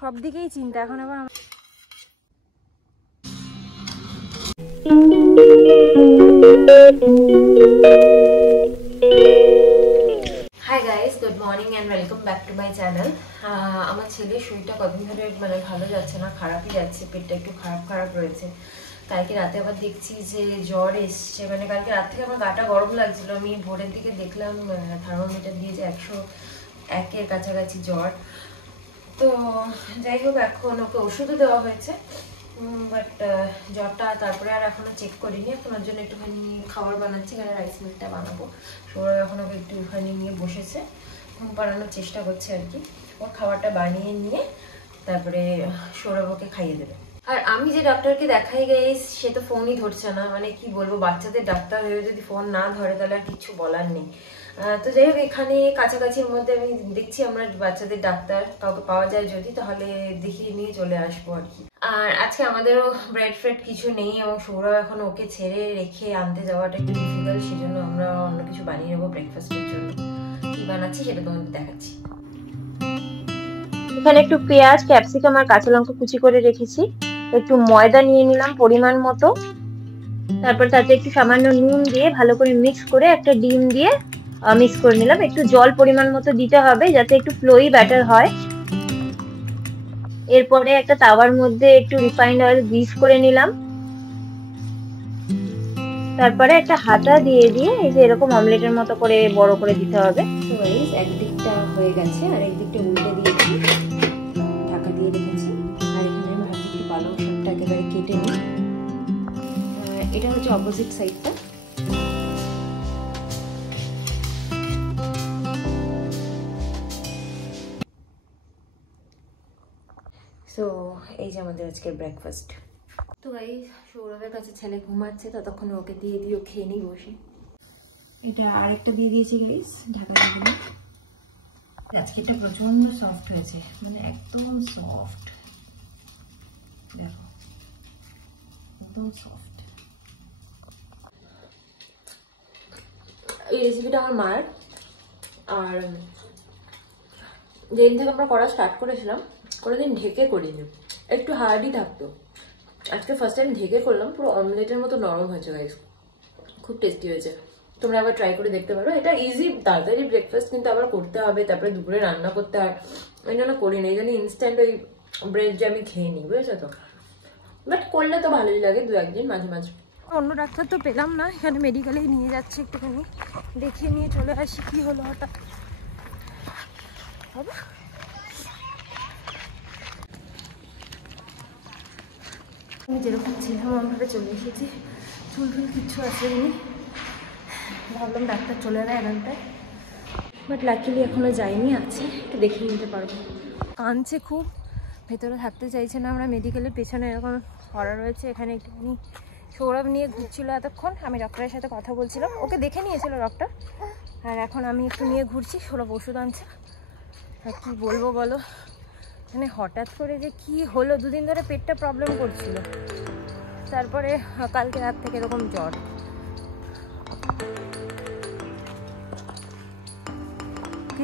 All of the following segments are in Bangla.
সব দিকেই চিন্তা এখন আবার। Hi guys, good morning and welcome back to my channel. আমার ছেলের শরীরটা কদিন ধরে মানে ভালো যাচ্ছে না, খারাপই যাচ্ছে, পেটটা একটু খারাপ রয়েছে। কালকে রাতে আবার দেখছি যে জ্বর এসছে, মানে কালকে রাত থেকে আমার গাটা গরম লাগছিল, আমি ভোরের দিকে দেখলাম থার্মোমিটার দিয়ে যে 101-এর কাছাকাছি জ্বর। তো যাই হোক, এখন ওকে ওষুধও দেওয়া হয়েছে, বাট জ্বরটা তারপরে আর এখনো চেক করিনি। এখন ওর জন্য একটুখানি খাবার বানাচ্ছি, এখানে রাইস মিলটা বানাবো। সৌরভ এখন ওকে একটুখানি নিয়ে বসেছে, ঘুম পাড়ানোর চেষ্টা করছে আর কি। ওর খাবারটা বানিয়ে নিয়ে তারপরে সৌরভ ওকে খাইয়ে দেবে। আর আমি যে ডাক্তারকে দেখাই গাইস, সে তো ফোনই ধরছে না, মানে কি বলবো, বাচ্চাদের ডাক্তার হয়ে যদি ফোন না ধরে তাহলে আর কিছু বলার নেই। তো যাই হোক, এখানে কাছাকাছির মধ্যে আমি দেখছি আমরা বাচ্চাদের ডাক্তার কাউকে পাওয়া যায় যদি, তাহলে দেখিয়ে নিয়ে চলে আসবো আর কি। আর আজকে আমাদেরও ব্রেড ফ্রেড কিছু নেই, এবং সৌরভ এখন ওকে ছেড়ে রেখে আনতে যাওয়াটা একটু ডিফিকাল্ট, সেই জন্য আমরা অন্য কিছু বানিয়ে নেবো ব্রেকফাস্টের জন্য। কি বানাচ্ছি সেটা তোমাদের দেখাচ্ছি। এখানে একটু পেঁয়াজ, ক্যাপসিকাম আর কাঁচা লঙ্কা কুচি করে রেখেছি। একটু ময়দা নিয়ে নিলাম পরিমাণ মতো, তারপর তাতে একটু সামান্য নুন দিয়ে ভালো করে মিক্স করে একটা ডিম দিয়ে মিক্স করে নিলাম। একটু জল পরিমাণ মতো দিতে হবে যাতে একটু ফ্লোই ব্যাটার হয়। এরপরে একটা তাওয়ার মধ্যে একটু রিফাইন্ড অয়েল গ্রিস করে নিলাম, তারপরে একটা হাতা দিয়ে এই যে এরকম অমলেটের মতো করে বড় করে দিতে হবে। তো গাইস, একদিকটা হয়ে গেছে আর একদিকটা উল্টে দিয়েছি, ঢাকা দিয়ে রেখেছি। আর এখানে আমি ভাবছি একটু পালং শাকটা একেবারে কেটে নিই। এটা হচ্ছে অপোজিট সাইডটা। সো এই যে আমাদের আজকের ব্রেকফাস্ট। তো গাইস, সৌরভের কাছে ছেলে ঘুমাচ্ছে, ততক্ষণ ওকে দিয়ে ও খেয়ে নিই বসে। এটা আরেকটা দিয়ে দিয়েছি গাইস, ঢাকা দিয়ে। আজকে এটা প্রচন্ড সফট হয়েছে, মানে একদম সফট, দেখো একদম সফট। এই রেসিপিটা আমার মায়ের, আর যেদিন থেকে আমরা করা স্টার্ট করেছিলাম কোনোদিন ঢেকে করিনি, একটু হার্ডই থাকতো। আজকে ফার্স্ট টাইম ঢেকে করলাম, পুরো অমলেটের মতো নরম হয়েছে গাইস, খুব টেস্টি হয়েছে। তোমরা আবার ট্রাই করে দেখতে পারো। এটা ইজি তাড়াতাড়ি ব্রেকফাস্ট, কিন্তু আবার করতে হবে, তারপরে দুপুরে রান্না করতে হয়, এই জন্য করি না। এই জন্য ইনস্ট্যান্ট ওই ব্রেড জ্যামই খেয়ে নিই, বুঝেছো তো। বাট করলে তো ভালোই লাগে দু একদিন মাঝে মাঝে। অন্য ডাক্তার তো পেলাম না, এখানে মেডিকেলেই নিয়ে যাচ্ছে, একটুখানি দেখিয়ে নিয়ে চলে আসি কি হলো হঠাৎ। আমি যেরকম ছিলাম আমভাবে চলে এসেছি, চুল কিচ্ছু আসেনি। ভাবলাম ডাক্তার চলে যায় 11টায়, বাট লাকিলি এখনো যাইনি, আছে, একটু দেখিয়ে নিতে পারবো। কাঁদছে খুব, ভেতরে থাকতে চাইছে না। আমরা মেডিকেলের পেছনে এরকম করা রয়েছে, এখানে একটুখানি সৌরভ নিয়ে ঘুরছিল এতক্ষণ, আমি ডক্টরের সাথে কথা বলছিলাম, ওকে দেখে নিয়েছিল ডক্টর, আর এখন আমি একটু নিয়ে ঘুরছি, সৌরভ ওষুধ আনছে। আর কি বলবো বলো, মানে হঠাৎ করে যে কি হলো, দুদিন ধরে পেটটা প্রবলেম করছিল, তারপরে কালকে রাত থেকে এরকম জ্বর।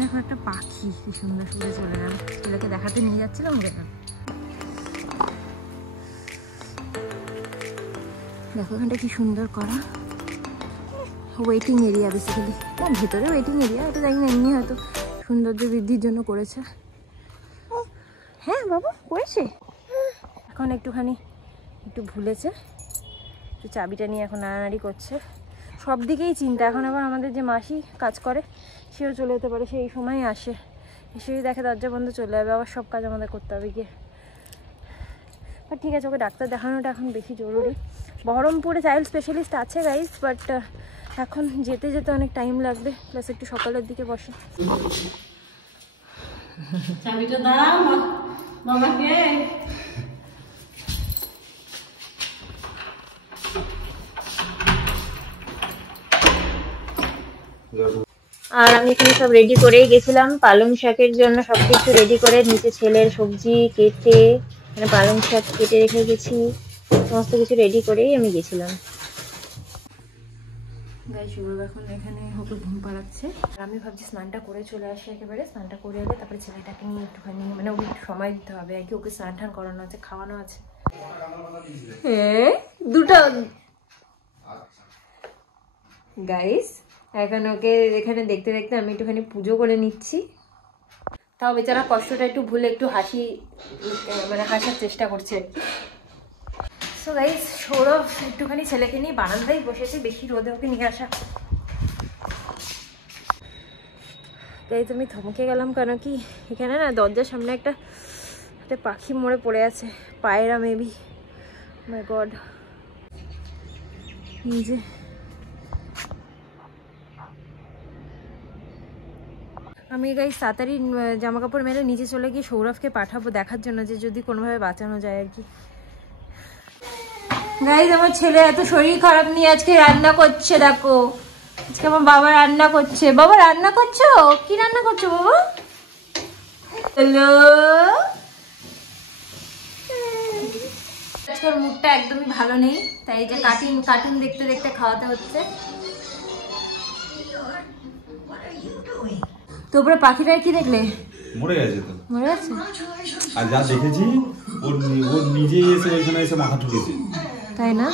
দেখো একটা পাখি কি সুন্দর সুন্দর চলে গেল, ছেলেকে দেখাতে নিয়ে যাচ্ছিলাম, দেখো এখানটা কি সুন্দর করা, ওয়েটিং এরিয়া বেসিক্যালি, ভেতরে ওয়েটিং এরিয়া, এটা জানি না, এমনি হয়তো সৌন্দর্য বৃদ্ধির জন্য করেছে। হ্যাঁ বাবা করেছে, এখন একটুখানি একটু ভুলেছে, একটু চাবিটা নিয়ে এখন নাড়ানাড়ি করছে। সব দিকেই চিন্তা, এখন আবার আমাদের যে মাসি কাজ করে সেও চলে যেতে পারে, সেই সময় আসে, এসেই দেখে দরজা বন্ধ, চলে যাবে, আবার সব কাজ আমাদের করতে হবে গিয়ে। বাট ঠিক আছে, ওকে ডাক্তার দেখানোটা এখন বেশি জরুরি। বহরমপুরে চাইল্ড স্পেশালিস্ট আছে গাইস, বাট এখন যেতে যেতে অনেক টাইম লাগবে, প্লাস একটু সকালের দিকে বসে। চাবিটা দাও মামাকে। আর আমি এখানে সব রেডি করেই গেছিলাম পালং শাকের জন্য, সবকিছু রেডি করে নিচে ছেলের সবজি কেটে, এখানে পালং শাক কেটে রেখে গেছি, সমস্ত কিছু রেডি করেই আমি গেছিলাম। গাইস সৌরভ এখন এখানে ওকে ঘুম পাড়াচ্ছে আর আমি ভাবছি স্নানটা করে চলে আসি একেবারে। স্নানটা করে এলে তারপরে ছেলেটাকে নিয়ে একটুখানি মানে ওকে একটু সময় দিতে হবে আর কি, ওকে স্নান টান করানো আছে, খাওয়ানো আছে। দুটো গাইস এখন ওকে এখানে দেখতে দেখতে আমি একটুখানি পুজো করে নিচ্ছি। তাও বেচারা কষ্টটা একটু ভুলে একটু হাসি মানে হাসার চেষ্টা করছে আর কি। সো গাইস সৌরভ একটুখানি ছেলেকে নিয়ে বারান্দায় বসেছে, বেশি রোদে ওকে নিয়ে আসা। গাইস আমি থমকে গেলাম কেন কি এখানে না দরজার সামনে একটা পাখি মরে পড়ে আছে, পায়রা মেবি। মাই গড, এই যে আমি গাইস তাড়াতাড়ি জামা কাপড় মেলে নিচে চলে গিয়ে সৌরভকে পাঠাবো দেখার জন্য যে যদি কোনোভাবে বাঁচানো যায় আর কি। গাইস আমার ছেলে এত শরীর খারাপ নিয়ে আজকে রান্না করছে, দেখো আজকে আমার বাবা রান্না করছে। বাবা রান্না করছো? কি রান্না করছো বাবা? হ্যালো, আজকের মুডটা একদমই ভালো নেই, তাই যে কার্টুন দেখতে দেখতে খাওয়াতে হচ্ছে। তো উপরে পাখিটা কি দেখলে? মরে গেছে তো। মরে গেছে? আর যা দেখেছি ওর নিজেই এসে এখানে এসে মাথা ঠুকেছে। তাই না?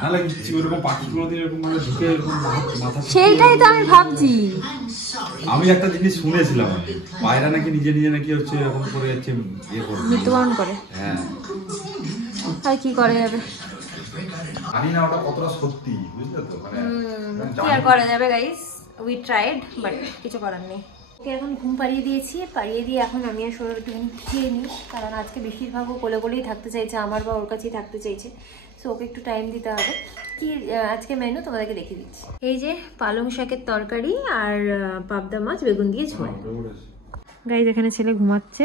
নাহলে ওরকম পাখি কোনোদিন এরকম মানে ঢুকে এরকম মাথা, সেইটাই তো আমি ভাবছি। আমি একটা জিনিস শুনেছিলাম পায়রা নাকি নিজে নিজে নাকি হচ্ছে এরকম করে যাচ্ছে ইয়ে করে মৃত্যুবরণ করে। হ্যাঁ, আর কি করা যাবে, জানি না ওটা কতটা সত্যি, বুঝলে তো? মানে কি আর করা যাবে গাইস, উই ট্রাইড বাট কিছু করার নেই। ওকে এখন ঘুম পাড়িয়ে দিয়েছি, পাড়িয়ে দিয়ে এখন আমি আর সৌরভ একটুখানি খেয়ে নিই, কারণ আজকে বেশিরভাগ ও কোলে কোলেই থাকতে চাইছে, আমার বা ওর কাছেই থাকতে চাইছে। সো ওকে একটু টাইম দিতে হবে। কি আজকে মেনু তোমাদেরকে দেখিয়ে দিচ্ছি। এই যে পালং শাকের তরকারি আর পাবদা মাছ বেগুন দিয়ে ঝোল। গাইস এখানে ছেলে ঘুমাচ্ছে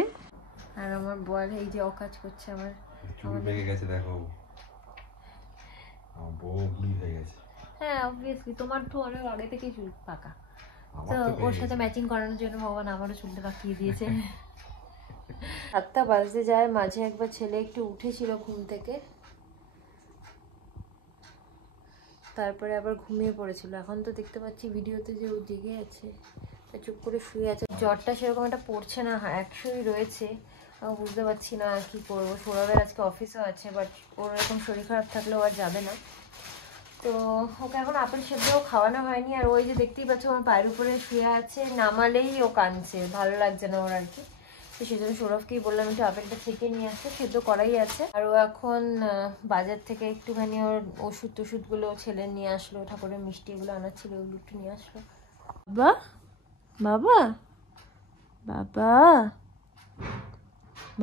আর আমার বর এই যে অকাজ করছে। আমার চুল পেকে গেছে, দেখো আমার বউ বুড়ি হয়ে গেছে। হ্যাঁ অবভিয়াসলি, তোমার তো অনেক আগে থেকেই চুল পাকা, তো ওর সাথে ম্যাচিং করানোর জন্য ভগবান আমারও চুলটা পাকিয়ে দিয়েছে। 7টা বাজতে যায়, মাঝে একবার ছেলে একটু উঠেছিল ঘুম থেকে, তারপরে আবার ঘুমিয়ে পড়েছিল। এখন তো দেখতে পাচ্ছি ভিডিওতে যে ও জেগে আছে, চুপ করে শুয়ে আছে। জ্বরটা সেরকম একটা পড়ছে না, 100ই রয়েছে। আমি বুঝতে পারছি না কি করবো। সৌরভের আজকে অফিসও আছে, বাট ওর এরকম শরীর খারাপ থাকলেও আর যাবে না। তো ওকে এখন আপেল সেদ্ধও খাওয়ানো হয়নি, আর ওই যে দেখতেই পাচ্ছ আমার পায়ের উপরে শুয়ে আছে, নামালেই ও কাঁদছে, ভালো লাগছে না ওর আর কি। তো সেই জন্য সৌরভকেই বললাম একটু আপেলটা থেকে নিয়ে আসতে, সেদ্ধ করাই আছে। আর ও এখন বাজার থেকে একটুখানি ওর ওষুধ টষুধগুলো ছেলে নিয়ে আসলো, ঠাকুরের মিষ্টিগুলো আনার ছিল ওগুলো একটু নিয়ে আসলো। বাবা বাবা বাবা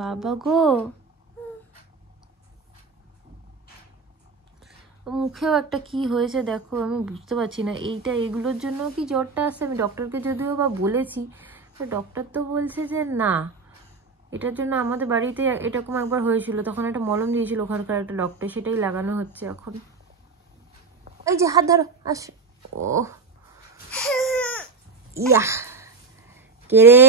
বাবা গো, মুখেও একটা কি হয়েছে দেখো, আমি বুঝতে পারছি না। এগুলোর জন্য কি জ্বরটা আসছে? আমি ডক্টরকে যদিও বা বলেছি, তো ডক্টর তো বলছে যে না, এটার জন্য আমাদের বাড়িতে এরকম একবার হয়েছিল, তখন একটা মলম দিয়েছিল ওখানকার একটা ডক্টর, সেটাই লাগানো হচ্ছে এখন। এই যে হাত ধরো, আস। ও ইয়া, কে রে?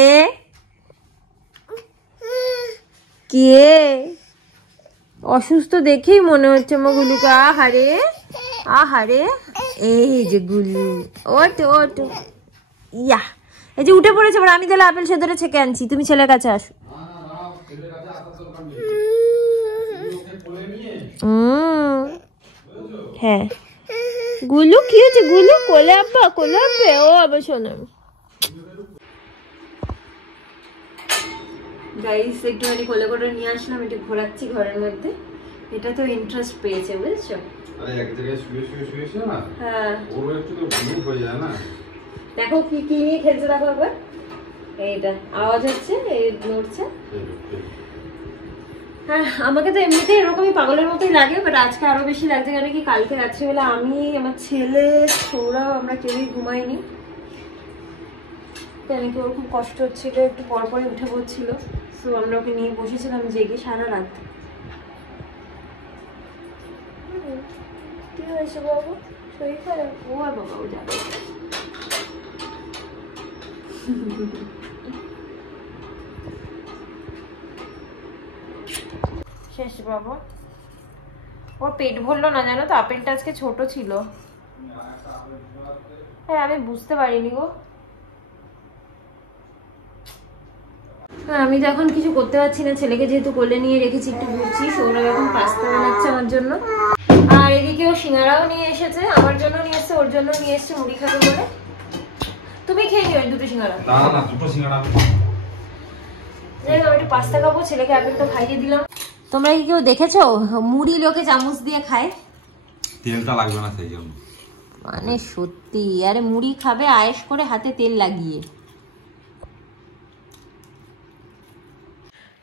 কে? অসুস্থ দেখেই মনে হচ্ছে মা গুলুকে। আহারে আহারে, এই যে গুলু, ওট ওট, ইয়া, এই যে উঠে পড়েছে। এবার আমি তাহলে আপেল সেদ্ধটা ছেঁকে আনছি, তুমি ছেলের কাছে আসো। হ্যাঁ গুলু, কি হয়েছে গুলু? কোলে আব্বা, কোলে আব্বে। ও আবার শোনো গাইস, একটুখানি কোলে করে নিয়ে আসলাম, একটু ঘোরাচ্ছি ঘরের মধ্যে। এটা তো ইন্টারেস্ট পেয়েছে, বুঝছো? আরে এক জায়গায় শুয়ে শুয়ে শুয়েছে না, হ্যাঁ ওর একটু তো ভুল হয়ে যায় না। দেখো কি কি নিয়ে খেলছে, দেখো একবার। এইটা আওয়াজ হচ্ছে, এই নড়ছে। হ্যাঁ আমাকে তো এমনিতেই এরকমই পাগলের মতোই লাগে, বাট আজকে আরো বেশি লাগছে কেন কি কালকে রাত্রিবেলা আমি, আমার ছেলে, সৌরভ, আমরা কেউই ঘুমাইনি। কেন কি ওর খুব কষ্ট হচ্ছিল, একটু পর পরে উঠে পড়ছিল। সো আমরা ওকে নিয়ে বসেছিলাম জেগে সারা রাত। কি হয়েছে বাবু, শরীর খারাপ? ও আর বাবা ও যাবে। শেষ বাবু, ওর পেট ভরলো না জানো তো, আপেলটা আজকে ছোট ছিল, আমি বুঝতে পারিনি গো। আমি তো এখন কিছু করতে পারছি না, ছেলেকে যেহেতু কোলে নিয়ে রেখেছি একটু ঘুরছি। সৌরভ এখন পাস্তা বানাচ্ছে আমার জন্য, আর এদিকে ও সিঙ্গারাও নিয়ে এসেছে, আমার জন্য নিয়ে এসেছে, ওর জন্য নিয়ে এসেছে মুড়ি খাবে বলে। তুমি খেয়ে নিও দুটো সিঙ্গারা। না না দুটো সিঙ্গারা যাই হোক, আমি একটু পাস্তা খাবো, ছেলেকে আপেলটা খাইয়ে দিলাম। তোমরা কি কেউ দেখেছো মুড়ি লোকে চামচ দিয়ে খায়? তেলটা লাগবে না সেই জন্য। মানে সত্যি, আরে মুড়ি খাবে আয়েশ করে হাতে তেল লাগিয়ে।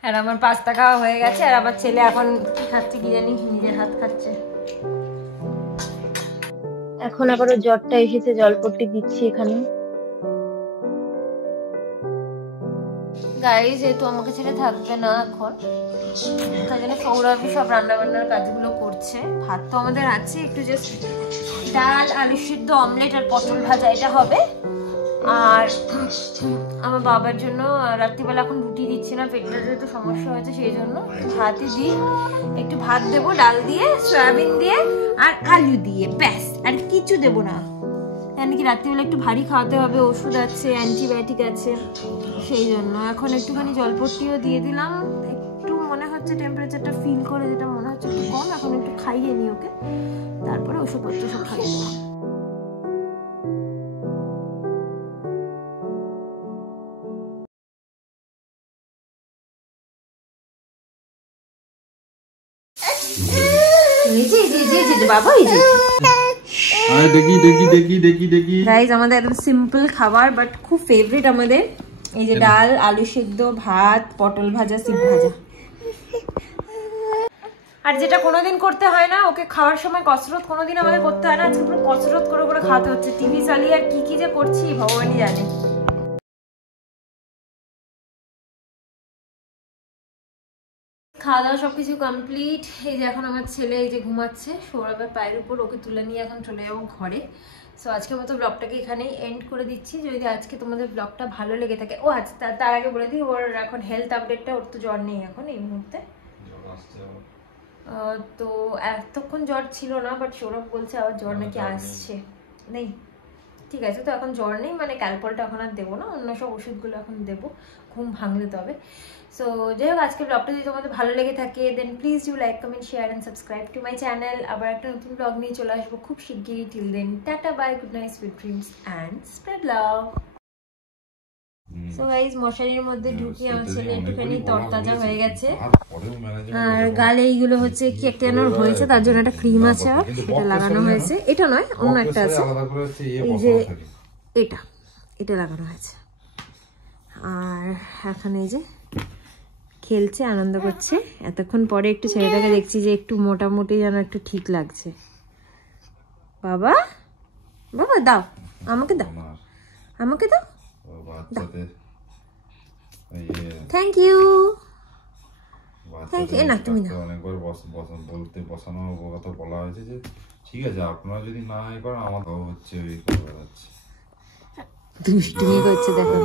আর আমার পাস্তা খাওয়া হয়ে গেছে, আর আবার ছেলে এখন কি খাচ্ছে কি জানি, নিজের হাত খাচ্ছে। এখন আবারও জ্বরটা এসেছে, জলপট্টি দিচ্ছি এখানে। গাইস যেহেতু আমাকে ছেড়ে থাকবে না এখন, তাই জন্য সৌরভই সব রান্না বান্নার কাজগুলো করছে। ভাত তো আমাদের আছে, একটু জাস্ট ডাল, আলু সিদ্ধ, অমলেট আর পটল ভাজা এটা হবে। আর আমার বাবার জন্য রাত্রিবেলা এখন রুটি দিচ্ছি না, পেটটা যেহেতু সমস্যা হয়েছে সেই জন্য ভাতই দিই। একটু ভাত দেবো ডাল দিয়ে, সয়াবিন দিয়ে আর আলু দিয়ে, ব্যাস, আর কিছু দেবো না। কেন কি রাত্রিবেলা একটু ভারী খাওয়াতে হবে, ওষুধ আছে, অ্যান্টিবায়োটিক আছে, সেই জন্য এখন একটুখানি জলপট্টিও দিয়ে দিলাম। একটু মনে হচ্ছে টেম্পারেচারটা ফিল করে, যেটা মনে হচ্ছে একটু কম, এখন একটু খাইয়ে নিই ওকে, তারপরে ওষুধপত্র সব খাইয়ে দেবো। গাইস আমাদের একদম সিম্পল খাবার বাট খুব ফেভারিট আমাদের। এই যে ডাল, আলু সিদ্ধ, ভাত, পটল ভাজা, সিম ভাজা। আর যেটা কোনোদিন করতে হয় না, ওকে খাওয়ার সময় কসরত কোনোদিন আমাদের করতে হয় না, আজকে পুরো কসরত করে করে খাওয়াতে হচ্ছে। টিভি চালিয়ে আর কি কি যে করছি ভগবানই জানে। খাওয়া দাওয়া সবকিছু কমপ্লিট। এই যে এখন আমার ছেলে এই যে ঘুমাচ্ছে সৌরভের পায়ের উপর, ওকে তুলে নিয়ে এখন চলে যাবো ঘরে। সো আজকের মতো ব্লগটাকে এখানেই এন্ড করে দিচ্ছি। যদি আজকে তোমাদের ব্লগটা ভালো লেগে থাকে, ও আচ্ছা তার আগে বলে দিই, ওর এখন হেলথ আপডেটটা, ওর তো জ্বর নেই এখন এই মুহূর্তে। তো এতক্ষণ জ্বর ছিল না, বাট সৌরভ বলছে আবার জ্বর নাকি আসছে। নেই, ঠিক আছে, তো এখন জ্বর নেই, মানে ক্যালপলটা এখন আর দেবো না, অন্য সব ওষুধগুলো এখন দেবো, ঘুম ভাঙলে তবে। সো যাই হোক, আজকের ব্লগটা যদি তোমাদের ভালো লেগে থাকে then please do like, comment, share and subscribe to my channel. আবার একটা নতুন ব্লগ নিয়ে চলে আসবো খুব শিগগিরই। Till then tata, bye, good night, sweet dreams and spread love. So guys মশারির মধ্যে ঢুকি আমার ছেলে একটুখানি তরতাজা হয়ে গেছে, আর গালে এইগুলো হচ্ছে কি একটা যেন হয়েছে, তার জন্য একটা ক্রিম আছে আর সেটা লাগানো হয়েছে। এটা নয়, অন্য একটা আছে, এই যে এটা লাগানো হয়েছে। আর এখন এই যে খেলছে, আনন্দ করছে। এতক্ষণ পরে একটু ছেলেটাকে দেখছি যে একটু মোটামুটি যেন একটু ঠিক লাগছে। বাবা বাবা দাও, আমাকে দাও, আমাকে দাও, থ্যাংক ইউ, থ্যাংক ইউ। না তুমি না, অনেকবার বলতে বসানো কথা বলা হয়েছে যে ঠিক আছে আপনারা যদি না এ করেন আমার হচ্ছে ওই করে যাচ্ছে, দুষ্টুমি করছে দেখো।